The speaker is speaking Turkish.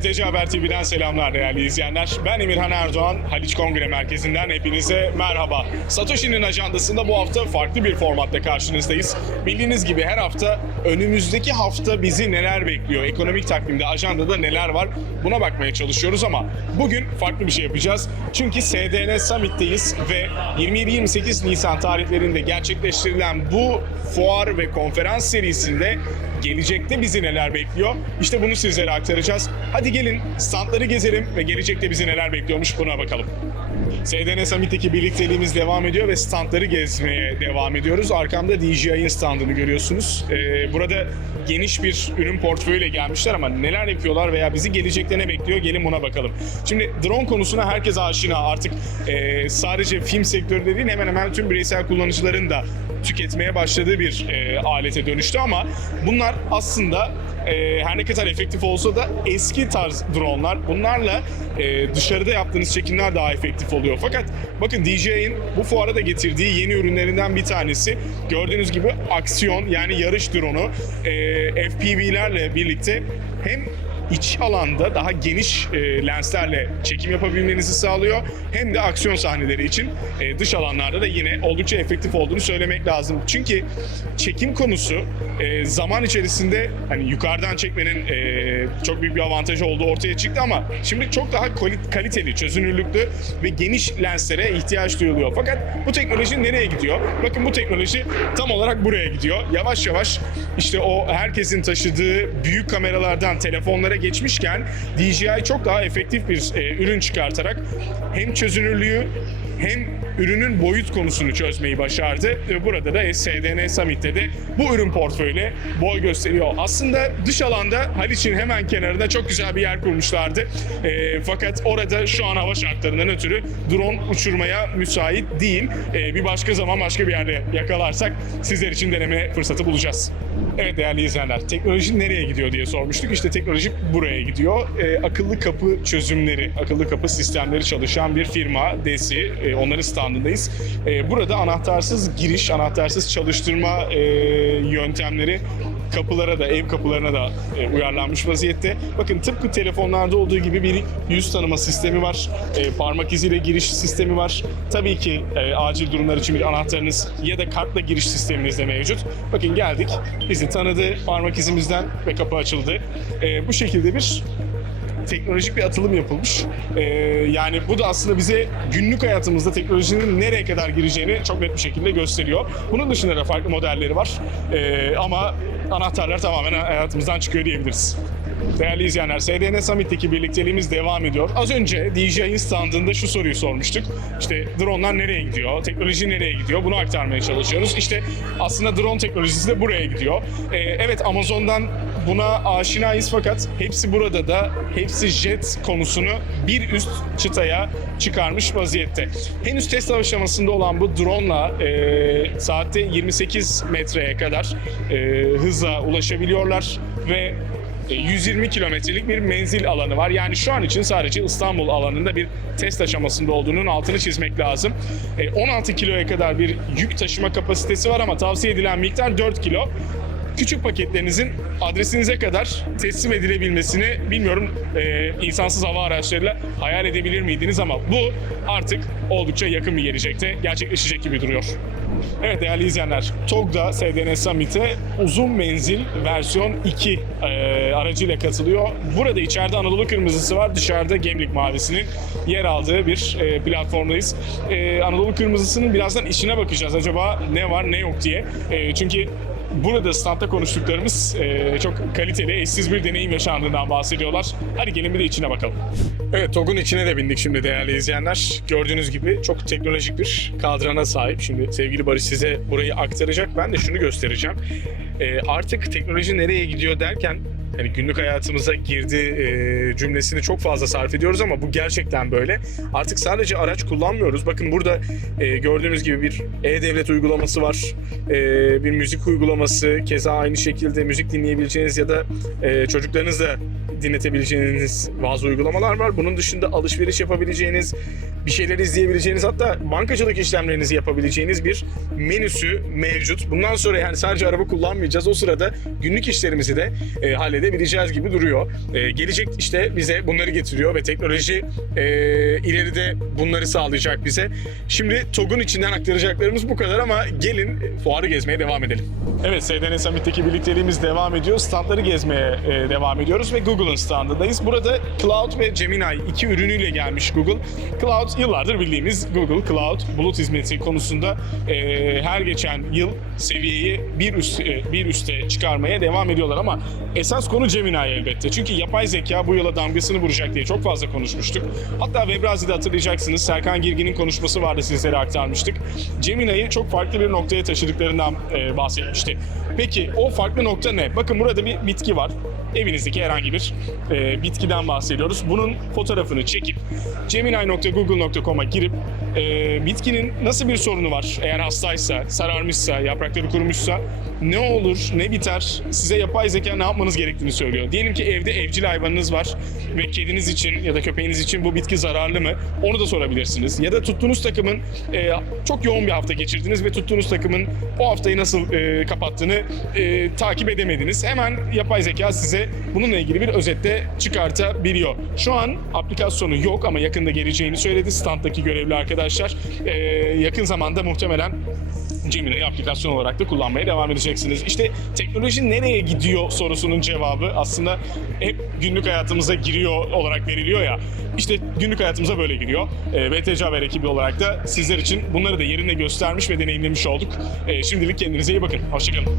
BTC Haber TV'den selamlar değerli izleyenler. Ben Emirhan Erdoğan, Haliç Kongre Merkezi'nden hepinize merhaba. Satoshi'nin ajandasında bu hafta farklı bir formatta karşınızdayız. Bildiğiniz gibi her hafta önümüzdeki hafta bizi neler bekliyor, ekonomik takvimde, ajandada neler var buna bakmaya çalışıyoruz ama bugün farklı bir şey yapacağız. Çünkü SDN Summit'teyiz ve 27-28 Nisan tarihlerinde gerçekleştirilen bu fuar ve konferans serisinde gelecekte bizi neler bekliyor? İşte bunu sizlere aktaracağız. Hadi gelin standları gezelim ve gelecekte bizi neler bekliyormuş buna bakalım. SDN Summit'teki birlikteliğimiz devam ediyor ve standları gezmeye devam ediyoruz. Arkamda DJI'nin standını görüyorsunuz. Ee, burada geniş bir ürün portföyüyle gelmişler ama neler yapıyorlar veya bizi gelecekte ne bekliyor gelin buna bakalım. Şimdi drone konusuna herkes aşina artık e, sadece film sektöründe değil hemen hemen tüm bireysel kullanıcıların da tüketmeye başladığı bir e, alete dönüştü ama bunlar aslında e, her ne kadar efektif olsa da eski tarz dronelar. Bunlarla e, dışarıda yaptığınız çekimler daha efektif oluyor. Fakat bakın DJI'nin bu fuara da getirdiği yeni ürünlerinden bir tanesi. Gördüğünüz gibi aksiyon yani yarış drone'u e, FPV'lerle birlikte hem iç alanda daha geniş e, lenslerle çekim yapabilmenizi sağlıyor. Hem de aksiyon sahneleri için e, dış alanlarda da yine oldukça efektif olduğunu söylemek lazım. Çünkü çekim konusu e, zaman içerisinde hani yukarıdan çekmenin e, çok büyük bir avantajı olduğu ortaya çıktı ama şimdi çok daha kali- kaliteli, çözünürlüklü ve geniş lenslere ihtiyaç duyuluyor. Fakat bu teknoloji nereye gidiyor? Bakın bu teknoloji tam olarak buraya gidiyor. Yavaş yavaş işte o herkesin taşıdığı büyük kameralardan telefonlara geçmişken DJI çok daha efektif bir e, ürün çıkartarak hem çözünürlüğü hem ürünün boyut konusunu çözmeyi başardı. Ve burada da SDN Summit'te de bu ürün portföyüyle boy gösteriyor. Aslında dış alanda Haliç'in hemen kenarında çok güzel bir yer kurmuşlardı. E, fakat orada şu an hava şartlarından ötürü drone uçurmaya müsait değil. E, bir başka zaman başka bir yerde yakalarsak sizler için deneme fırsatı bulacağız. Evet değerli izleyenler, teknoloji nereye gidiyor diye sormuştuk. İşte teknoloji buraya gidiyor. E, akıllı kapı çözümleri, akıllı kapı sistemleri çalışan bir firma, DESI, e, onların standındayız. E, burada anahtarsız giriş, anahtarsız çalıştırma e, yöntemleri kapılara da, ev kapılarına da e, uyarlanmış vaziyette. Bakın tıpkı telefonlarda olduğu gibi bir yüz tanıma sistemi var. E, parmak iziyle giriş sistemi var. Tabii ki e, acil durumlar için bir anahtarınız ya da kartla giriş sisteminiz de mevcut. Bakın geldik. Bizi tanıdı parmak izimizden ve kapı açıldı. E, bu şekilde bir teknolojik bir atılım yapılmış. Ee, yani bu da aslında bize günlük hayatımızda teknolojinin nereye kadar gireceğini çok net bir şekilde gösteriyor. Bunun dışında da farklı modelleri var. Ee, ama anahtarlar tamamen hayatımızdan çıkıyor diyebiliriz. Değerli izleyenler, SDN Summit'teki birlikteliğimiz devam ediyor. Az önce DJI'nin standında şu soruyu sormuştuk. İşte dronelar nereye gidiyor, teknoloji nereye gidiyor bunu aktarmaya çalışıyoruz. İşte aslında drone teknolojisi de buraya gidiyor. Ee, evet Amazon'dan buna aşinayız fakat hepsi burada da hepsi jet konusunu bir üst çıtaya çıkarmış vaziyette. Henüz test aşamasında olan bu drone'la e, saatte 28 metreye kadar e, hızla ulaşabiliyorlar ve e, 120 kilometrelik bir menzil alanı var. Yani şu an için sadece İstanbul alanında bir test aşamasında olduğunun altını çizmek lazım. E, 16 kiloya kadar bir yük taşıma kapasitesi var ama tavsiye edilen miktar 4 kilo küçük paketlerinizin adresinize kadar teslim edilebilmesini bilmiyorum e, insansız hava araçlarıyla hayal edebilir miydiniz ama bu artık oldukça yakın bir gelecekte gerçekleşecek gibi duruyor. Evet değerli izleyenler, TOG'da SDN Summit'e uzun menzil versiyon 2 e, aracıyla katılıyor. Burada içeride Anadolu Kırmızısı var, dışarıda Gemlik Mavisi'nin yer aldığı bir e, platformdayız. E, Anadolu Kırmızısı'nın birazdan içine bakacağız. Acaba ne var ne yok diye. E, çünkü burada standta konuştuklarımız e, çok kaliteli, eşsiz bir deneyim yaşandığından bahsediyorlar. Hadi gelin bir de içine bakalım. Evet, TOG'un içine de bindik şimdi değerli izleyenler. Gördüğünüz gibi çok teknolojik bir kadrana sahip. Şimdi sevgili Barış size burayı aktaracak. Ben de şunu göstereceğim. E, artık teknoloji nereye gidiyor derken hani günlük hayatımıza girdi e, cümlesini çok fazla sarf ediyoruz ama bu gerçekten böyle. Artık sadece araç kullanmıyoruz. Bakın burada e, gördüğünüz gibi bir e-devlet uygulaması var. E, bir müzik uygulaması. Keza aynı şekilde müzik dinleyebileceğiniz ya da e, çocuklarınızla dinletebileceğiniz bazı uygulamalar var. Bunun dışında alışveriş yapabileceğiniz, bir şeyler izleyebileceğiniz hatta bankacılık işlemlerinizi yapabileceğiniz bir menüsü mevcut. Bundan sonra yani sadece araba kullanmayacağız. O sırada günlük işlerimizi de e, halledebileceğiz gibi duruyor. E, gelecek işte bize bunları getiriyor ve teknoloji e, ileride bunları sağlayacak bize. Şimdi TOG'un içinden aktaracaklarımız bu kadar ama gelin e, fuarı gezmeye devam edelim. Evet, SDN Summit'teki birlikteliğimiz devam ediyor. Standları gezmeye e, devam ediyoruz ve Google'ın standındayız. Burada Cloud ve Gemini iki ürünüyle gelmiş Google. Cloud yıllardır bildiğimiz Google Cloud bulut hizmeti konusunda e, her geçen yıl seviyeyi bir üst e, bir üste çıkarmaya devam ediyorlar ama esas konu Gemini elbette. Çünkü yapay zeka bu yıla damgasını vuracak diye çok fazla konuşmuştuk. Hatta Webrazi'de hatırlayacaksınız Serkan Girgin'in konuşması vardı sizlere aktarmıştık. Gemini'yi çok farklı bir noktaya taşıdıklarından e, bahsetmişti. Peki o farklı nokta ne? Bakın burada bir bitki var. Evinizdeki herhangi bir e, bitkiden bahsediyoruz. Bunun fotoğrafını çekip gemini.google.com'a girip e, bitkinin nasıl bir sorunu var? Eğer hastaysa, sararmışsa, yaprakları kurumuşsa ne olur, ne biter? Size yapay zeka ne yapmanız gerektiğini söylüyor. Diyelim ki evde evcil hayvanınız var ve kediniz için ya da köpeğiniz için bu bitki zararlı mı? Onu da sorabilirsiniz. Ya da tuttuğunuz takımın e, çok yoğun bir hafta geçirdiniz ve tuttuğunuz takımın o haftayı nasıl e, kapattığını e, takip edemediniz. Hemen yapay zeka size bununla ilgili bir özette çıkartabiliyor. Şu an aplikasyonu yok ama yakında geleceğini söyledi standdaki görevli arkadaşlar. E, yakın zamanda muhtemelen Gemini aplikasyon olarak da kullanmaya devam edeceksiniz. İşte teknoloji nereye gidiyor sorusunun cevabı aslında hep günlük hayatımıza giriyor olarak veriliyor ya. İşte günlük hayatımıza böyle giriyor. E, VTC Haber ekibi olarak da sizler için bunları da yerinde göstermiş ve deneyimlemiş olduk. E, şimdilik kendinize iyi bakın. Hoşçakalın.